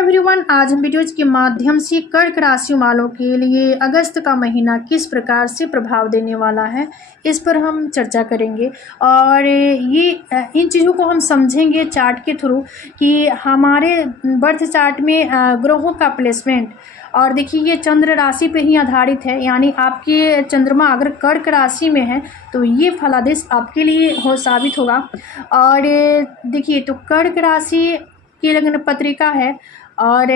Everyone, आज हम videos के माध्यम से कर्क राशि वालों के लिए अगस्त का महीना किस प्रकार से प्रभाव देने वाला है इस पर हम चर्चा करेंगे। और ये इन चीज़ों को हम समझेंगे चार्ट के थ्रू कि हमारे बर्थ चार्ट में ग्रहों का प्लेसमेंट। और देखिए, ये चंद्र राशि पे ही आधारित है, यानी आपके चंद्रमा अगर कर्क राशि में है तो ये फलादेश आपके लिए साबित होगा। और देखिए, तो कर्क राशि की लग्न पत्रिका है और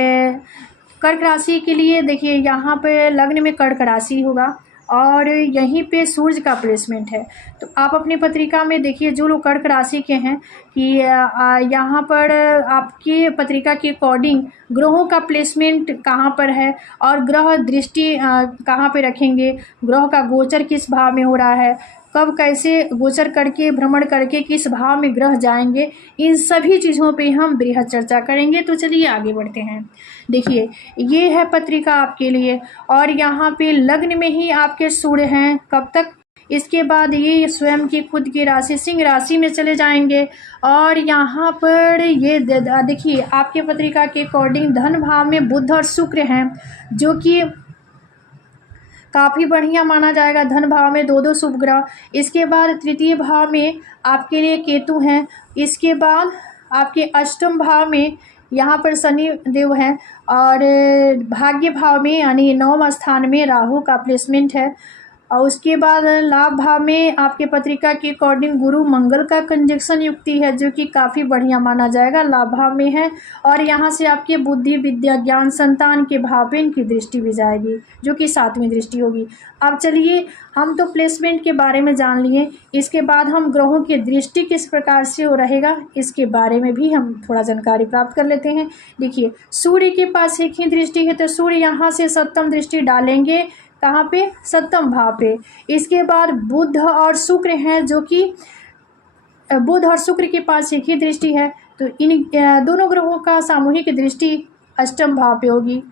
कर्क राशि के लिए देखिए यहाँ पे लग्न में कर्क राशि होगा और यहीं पे सूर्य का प्लेसमेंट है। तो आप अपनी पत्रिका में देखिए, जो लोग कर्क राशि के हैं कि यहाँ पर आपकी पत्रिका के अकॉर्डिंग ग्रहों का प्लेसमेंट कहाँ पर है और ग्रह दृष्टि कहाँ पे रखेंगे, ग्रह का गोचर किस भाव में हो रहा है, कब कैसे गोचर करके भ्रमण करके किस भाव में ग्रह जाएंगे, इन सभी चीज़ों पे हम बृहद चर्चा करेंगे। तो चलिए आगे बढ़ते हैं। देखिए, ये है पत्रिका आपके लिए और यहाँ पे लग्न में ही आपके सूर्य हैं। कब तक? इसके बाद ये स्वयं की खुद की राशि सिंह राशि में चले जाएंगे और यहाँ पर ये देखिए आपके पत्रिका के अकॉर्डिंग धन भाव में बुध और शुक्र हैं, जो कि काफ़ी बढ़िया माना जाएगा। धन भाव में दो शुभ ग्रह। इसके बाद तृतीय भाव में आपके लिए केतु हैं। इसके बाद आपके अष्टम भाव में यहाँ पर शनि देव हैं और भाग्य भाव में यानी नवम स्थान में राहु का प्लेसमेंट है। और उसके बाद लाभ भाव में आपके पत्रिका के अकॉर्डिंग गुरु मंगल का कंजक्शन युक्ति है, जो कि काफ़ी बढ़िया माना जाएगा, लाभ भाव में है। और यहाँ से आपके बुद्धि विद्या ज्ञान संतान के भाव पे इनकी दृष्टि भी जाएगी, जो कि 7वीं दृष्टि होगी। अब चलिए, हम तो प्लेसमेंट के बारे में जान लिए, इसके बाद हम ग्रहों की दृष्टि किस प्रकार से हो रहेगा इसके बारे में भी हम थोड़ा जानकारी प्राप्त कर लेते हैं। देखिए, सूर्य के पास एक ही दृष्टि है, तो सूर्य यहाँ से 7वीं दृष्टि डालेंगे। कहाँ पे? 7वें भाव पे। इसके बाद बुध और शुक्र हैं, जो कि बुध और शुक्र के पास एक ही दृष्टि है, तो इन दोनों ग्रहों का सामूहिक दृष्टि 8वें भाव पे होगी।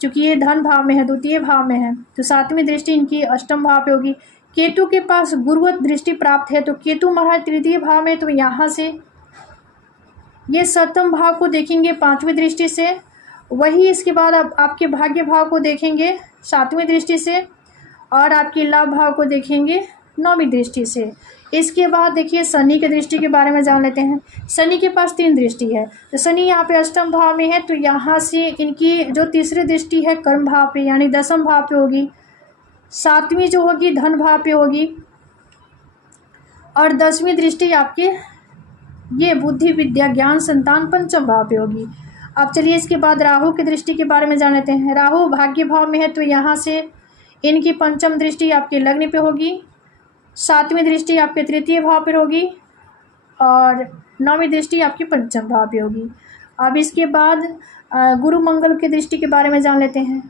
चूँकि ये धन भाव में है, द्वितीय भाव में है, तो 7वीं दृष्टि इनकी 8वें भाव पे होगी। केतु के पास गुरुवत दृष्टि प्राप्त है, तो केतु महाराज तृतीय भाव में, तो यहाँ से ये 7वें भाव को देखेंगे 5वीं दृष्टि से। वही इसके बाद आपके भाग्य भाव को देखेंगे 7वीं दृष्टि से और आपकी लाभ भाव को देखेंगे 9वीं दृष्टि से। इसके बाद देखिए, शनि की दृष्टि के बारे में जान लेते हैं। शनि के पास 3 दृष्टि है, तो शनि यहाँ पे 8वें भाव में है, तो यहाँ से इनकी जो तीसरी दृष्टि है कर्म भाव पे यानी 10वें भाव पे होगी। 7वीं जो होगी धन भाव पे होगी और 10वीं दृष्टि आपके ये बुद्धि विद्या ज्ञान संतान 5वें भाव पे होगी। अब चलिए, इसके बाद राहु की दृष्टि के बारे में जान लेते हैं। राहु भाग्य भाव में है, तो यहाँ से इनकी 5वीं दृष्टि आपके लग्न पे होगी, 7वीं दृष्टि आपके तृतीय भाव पर होगी और 9वीं दृष्टि आपकी 5वें भाव पे होगी। अब इसके बाद गुरु मंगल की दृष्टि के बारे में जान लेते हैं।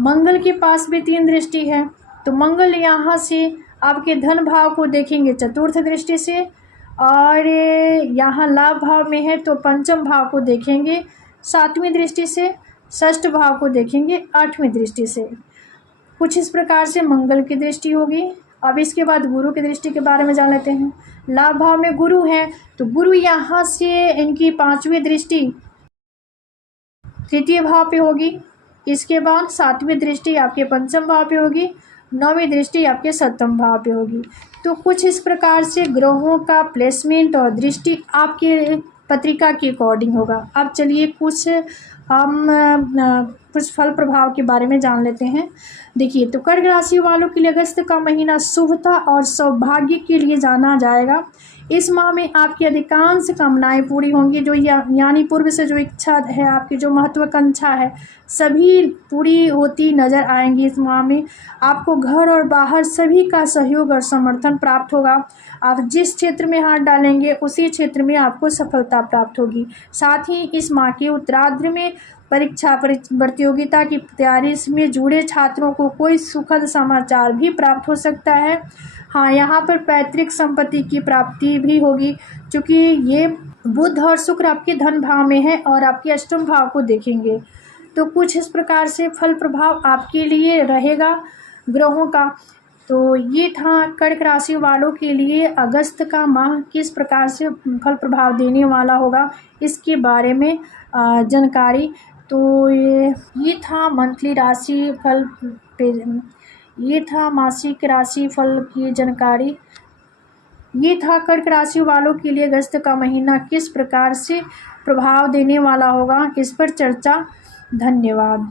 मंगल के पास भी 3 दृष्टि है, तो मंगल यहाँ से आपके धन भाव को देखेंगे 4th दृष्टि से और यहाँ लाभ भाव में है, तो 5वें भाव को देखेंगे 7वीं दृष्टि से, 6ठ भाव को देखेंगे 8वीं दृष्टि से। कुछ इस प्रकार से मंगल की दृष्टि होगी। अब इसके बाद गुरु की दृष्टि के बारे में जान लेते हैं। लाभ भाव में गुरु हैं, तो गुरु यहाँ से इनकी 5वीं दृष्टि तृतीय भाव पे होगी। इसके बाद 7वीं दृष्टि आपके 5वें भाव पे होगी, 9वीं दृष्टि आपके 7वें भाव पे होगी। तो कुछ इस प्रकार से ग्रहों का प्लेसमेंट और दृष्टि आपके पत्रिका के अकॉर्डिंग होगा। अब चलिए कुछ फल प्रभाव के बारे में जान लेते हैं। देखिए, तो कर्क राशि वालों के लिए अगस्त का महीना शुभता और सौभाग्य के लिए जाना जाएगा। इस माह में आपकी अधिकांश कामनाएं पूरी होंगी, जो यानी पूर्व से जो इच्छा है, आपकी जो महत्वाकांक्षा है, सभी पूरी होती नज़र आएंगी। इस माह में आपको घर और बाहर सभी का सहयोग और समर्थन प्राप्त होगा। आप जिस क्षेत्र में हाथ डालेंगे उसी क्षेत्र में आपको सफलता प्राप्त होगी। साथ ही इस माह के उत्तरार्ध में परीक्षा प्रतियोगिता की तैयारी में जुड़े छात्रों को कोई सुखद समाचार भी प्राप्त हो सकता है। हाँ, यहाँ पर पैतृक संपत्ति की प्राप्ति भी होगी, क्योंकि ये बुध और शुक्र आपके धन भाव में है और आपके 8वें भाव को देखेंगे। तो कुछ इस प्रकार से फल प्रभाव आपके लिए रहेगा ग्रहों का। तो ये था कर्क राशि वालों के लिए अगस्त का माह किस प्रकार से फल प्रभाव देने वाला होगा, इसके बारे में जानकारी। तो ये था मंथली राशि फल पे, ये था मासिक राशि फल की जानकारी। ये था कर्क राशि वालों के लिए अगस्त का महीना किस प्रकार से प्रभाव देने वाला होगा, इस पर चर्चा। धन्यवाद।